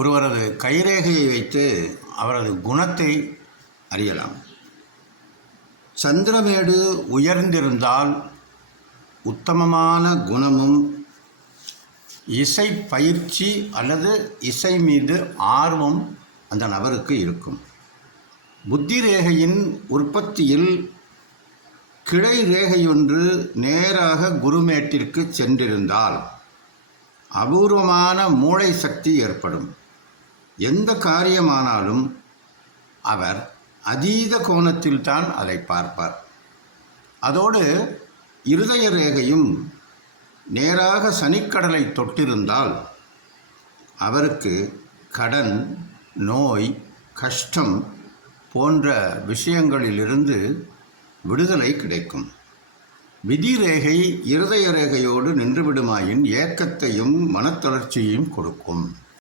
ஒருவரது கைரேகையை வைத்து அவரது குணத்தை அறியலாம். சந்திரமேடு உயர்ந்திருந்தால் உத்தமமான குணமும் இசை பயிற்சி அல்லது இசை மீது ஆர்வம் அந்த நபருக்கு இருக்கும். புத்தி ரேகையின் உற்பத்தியில் கிளை ரேகையொன்று நேராக குருமேட்டிற்கு சென்றிருந்தால் அபூர்வமான மூளை சக்தி ஏற்படும். எந்த காரியமானாலும் அவர் அதீத கோணத்தில்தான் அதை பார்ப்பார். அதோடு இருதய ரேகையும் நேராக சனிக்கடலை தொட்டிருந்தால் அவருக்கு கடன் நோய் கஷ்டம் போன்ற விஷயங்களிலிருந்து விடுதலை கிடைக்கும். விதி ரேகை இருதய ரேகையோடு நின்றுவிடுமாயின் ஏக்கத்தையும் மனத்தளர்ச்சியையும் கொடுக்கும்.